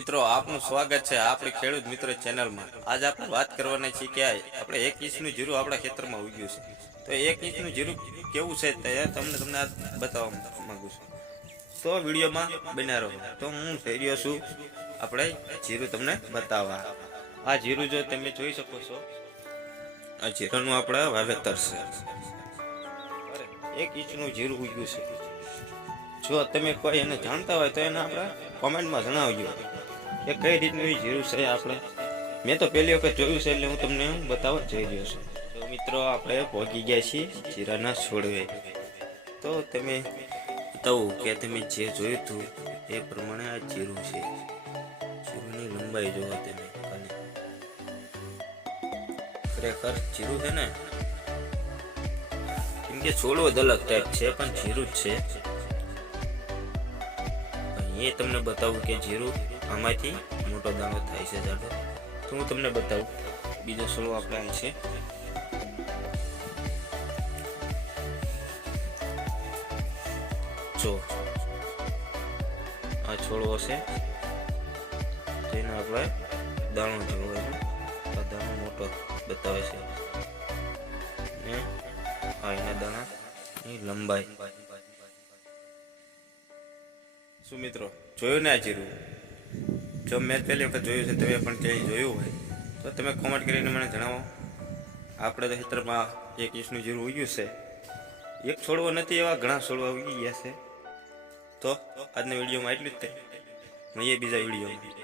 મિત્રો, આપનું સ્વાગત છે આપણી ખેડૂત મિત્ર ચેનલમાં. આજ આપણે વાત કરવાના છીએ કે આપણે એક ઇંચનું જીરું આપણા ખેતરમાં ઉગ્યું છે. તો એક ઇંચનું જીરું કેવું છે તે તમને તમને બતાવવા માંગુ છું. તો વિડીયોમાં બન્યા રહો. તો હું રહ્યો છું આપણે જીરું તમને બતાવવા. આ જીરું જો તમે જોઈ શકો છો, આ જીરાનું આપણે વાવેતર છે. એક ઇંચનું જીરું ઉગ્યું છે. જો તમે કોઈ એને જાણતા હોય તો એને આપણે કોમેન્ટમાં જણાવજો. કે કઈ રીતનું જીરું છે આપણે? મેં તો પહેલી વખત જોયું છે એટલે હું તમને બતાવવા જઈ રહ્યો છું. તો મિત્રો, આપણે પહોંચી ગયા છીએ જીરાના છોડવે. તો તમે બતાવું કે તમે જે જોયું હતું એ પ્રમાણે આ જીરું છે. જીરુંની લંબાઈ જોવો તમે અને ખરેખર જીરું છે ને? કેમ કે છોડવો જ અલગ ટાઈપ છે, પણ જીરું જ છે. એ તમને બતાવું કે જીરું આમાંથી મોટો દાણો થાય છે જાડો. તો હું તમને બતાવું. બીજો સોળો આપણે અહીં છે. જો. આ છોડવો છે તેને આપણે દાણો જોવો આ દાણો મોટો બતાવે છે. આ એના દાણા લંબાઈ. શું મિત્રો? જોયું ને આ જીરું? જો મેં પહેલી વખત જોયું છે તમે પણ ક્યાંય જોયું હોય, તો તમે કોમેન્ટ કરીને મને જણાવો. આપણે તો ખેતરમાં એક ઇંચનું જીરું ઉગ્યું છે. એક છોડવો નથી એવા ઘણા છોડવા ઉગી ગયા છે. તો આજના વિડીયોમાં એટલું જ થાય મળીએ બીજા વિડીયોમાં.